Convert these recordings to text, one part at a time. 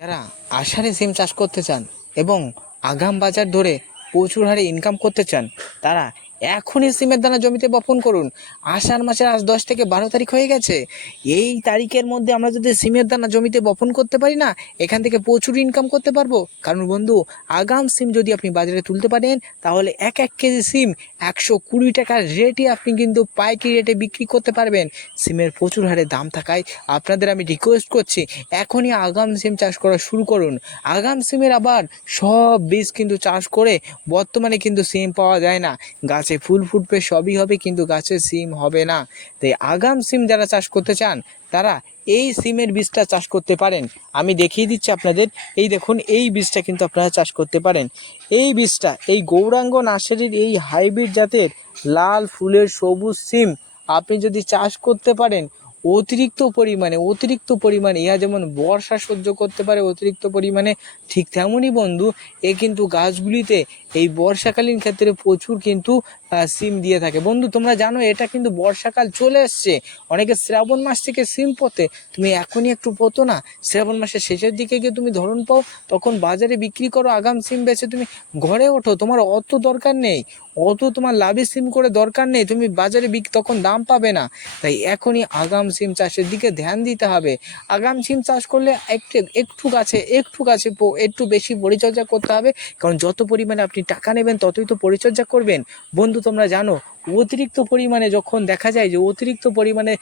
যারা আষাঢ়ে সিম চাষ করতে চান এবং আগাম বাজার ধরে প্রচুর হারে ইনকাম করতে চান, তারা এখনই সিমের দানা জমিতে বপন করুন। আষাঢ় মাসের আজ 10 থেকে 12 তারিখ হয়ে গেছে। এই তারিখের মধ্যে আমরা যদি সিমের দানা জমিতে বপন করতে পারি না, এখান থেকে প্রচুর ইনকাম করতে পারবো। কারণ বন্ধু, আগাম সিম যদি আপনি বাজারে তুলতে পারেন, তাহলে এক এক কেজি সিম 120 টাকার রেটে আপনি কিন্তু পাইকারি রেটে বিক্রি করতে পারবেন। সিমের প্রচুর হারে দাম থাকায় আপনাদের আমি রিকোয়েস্ট করছি, এখনই আগাম সিম চাষ করা শুরু করুন। আগাম সিমের আবার সব বীজ কিন্তু চাষ করে বর্তমানে কিন্তু সিম পাওয়া যায় না। গাছে ফুল ফুটবে, সবই হবে, কিন্তু গাছে সিম হবে না। তাই আগাম সিম যারা চাষ করতে চান, তারা এই সিমের বীজটা চাষ করতে পারেন। আমি দেখিয়ে দিচ্ছি আপনাদের। এই দেখুন, এই বীজটা কিন্তু আপনারা চাষ করতে পারেন। এই বীজটা, এই গৌরাঙ্গ নার্সারির এই হাইব্রিড জাতের লাল ফুলের সবুজ সিম আপনি যদি চাষ করতে পারেন, অতিরিক্ত পরিমাণে ইহা যেমন বর্ষা সহ্য করতে পারে অতিরিক্ত পরিমাণে, ঠিক তেমনই বন্ধু এ কিন্তু গাছগুলিতে এই বর্ষাকালীন ক্ষেত্রে প্রচুর কিন্তু সিম দিয়ে থাকে। বন্ধু তোমরা জানো, এটা কিন্তু বর্ষাকাল চলে এসছে। অনেকে শ্রাবণ মাস থেকে সিম পোতে, তুমি এখনই একটু পোতো না। শ্রাবণ মাসের শেষের দিকে গিয়ে তুমি ধরন পাও, তখন বাজারে বিক্রি করো। আগাম সিম বেচে তুমি ঘরে ওঠো, তোমার অত দরকার নেই, অত তোমার লাভে সিম করে দরকার নেই, তুমি বাজারে তখন দাম পাবে না। তাই এখনই আগাম সিম চাষের দিকে ধ্যান দিতে হবে। আগাম সিম চাষ করলে একটু গাছে একটু বেশি পরিচর্যা করতে হবে। কারণ যত পরিমাণে আপনি টাকা নেবেন, ততই তো পরিচর্যা করবেন। বন্ধু তোমরা জানো, অতিরিক্ত পরিমাণে যখন দেখা যায় যে অতিরিক্ত পরিমাণে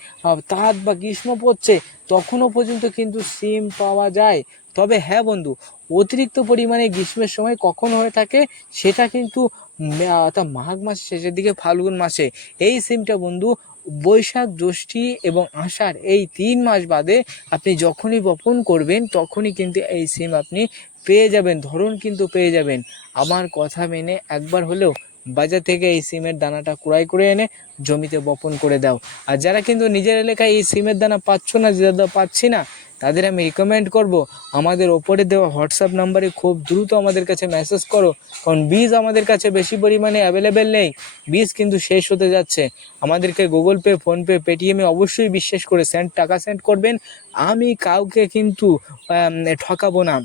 তাপ বা গ্রীষ্ম পড়ছে, তখনও পর্যন্ত কিন্তু সিম পাওয়া যায়। তবে হ্যাঁ বন্ধু, অতিরিক্ত পরিমাণে গ্রীষ্মের সময় কখন হয়ে থাকে, সেটা কিন্তু অর্থাৎ মাঘ মাসের শেষের দিকে, ফাল্গুন মাসে। এই সিমটা বন্ধু বৈশাখ, জ্যৈষ্ঠী এবং আষাঢ় এই 3 মাস বাদে আপনি যখনই বপন করবেন, তখনই কিন্তু এই সিম আপনি পেয়ে যাবেন, ধরুন কিন্তু পেয়ে যাবেন। আমার কথা মেনে একবার হলেও বাজার থেকে এই সিমের দানাটা ক্রয় করে এনে জমিতে বপন করে দাও। আর যারা কিন্তু নিজের এলাকায় এই সিমের দানা পাচ্ছ না, যারা পাচ্ছি না, তাদের আমি রিকমেন্ড করব, আমাদের ওপরে দেওয়া হোয়াটসঅ্যাপ নাম্বারে খুব দ্রুত আমাদের কাছে মেসেজ করো। কারণ বীজ আমাদের কাছে বেশি পরিমাণে অ্যাভেলেবেল নেই, বীজ কিন্তু শেষ হতে যাচ্ছে। আমাদেরকে গুগল পে, ফোনপে, পেটিএমে অবশ্যই বিশ্বাস করে টাকা সেন্ড করবেন। আমি কাউকে কিন্তু ঠকাবো না।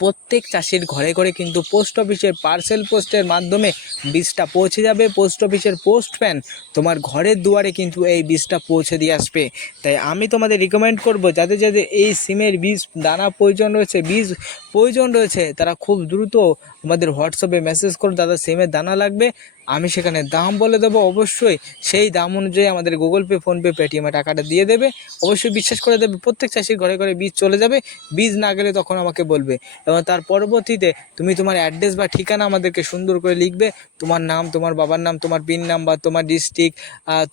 প্রত্যেক চাষির ঘরে ঘরে কিন্তু পোস্ট অফিসের পার্সেল পোস্টের মাধ্যমে বীজটা পৌঁছে যাবে। পোস্ট অফিসের পোস্টম্যান তোমার ঘরের দুয়ারে কিন্তু এই বীজটা পৌঁছে দিয়ে আসবে। তাই আমি তোমাদের রিকমেন্ড করব, যাদের যাদের এই সিমের বীজ দানা প্রয়োজন রয়েছে, তারা খুব দ্রুত আমাদের হোয়াটসঅ্যাপে মেসেজ করো, দাদা সিমের দানা লাগবে। আমি সেখানে দাম বলে দেবো, অবশ্যই সেই দাম অনুযায়ী আমাদের গুগল পে, ফোনপে, পেটিএমে টাকাটা দিয়ে দেবে। অবশ্যই বিশ্বাস করে দেবে, প্রত্যেক চাষির ঘরে ঘরে বীজ চলে যাবে। বীজ না গেলে তখন আমাকে বলবে, এবং তার পরবর্তীতে তুমি তোমার অ্যাড্রেস বা ঠিকানা আমাদেরকে সুন্দর করে লিখবে। তোমার নাম, তোমার বাবার নাম, তোমার পিন নাম্বার, তোমার ডিস্ট্রিক্ট,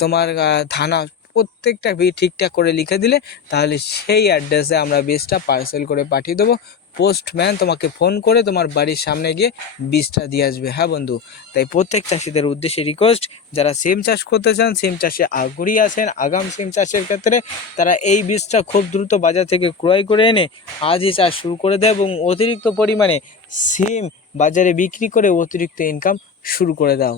তোমার থানা, প্রত্যেকটা ঠিকঠাক করে লিখে দিলে, তাহলে সেই অ্যাড্রেসে আমরা বীজটা পার্সেল করে পাঠিয়ে দেবো। পোস্টম্যান তোমাকে ফোন করে তোমার বাড়ির সামনে গিয়ে বীজটা দিয়ে আসবে। হ্যাঁ বন্ধু, তাই প্রত্যেক চাষিদের উদ্দেশ্যে রিকোয়েস্ট, যারা সিম চাষ করতে চান, সিম চাষে আগ্রহী আছেন আগাম সিম চাষের ক্ষেত্রে, তারা এই বীজটা খুব দ্রুত বাজার থেকে ক্রয় করে এনে আজই চাষ শুরু করে দেয় এবং অতিরিক্ত পরিমাণে সিম বাজারে বিক্রি করে অতিরিক্ত ইনকাম শুরু করে দাও।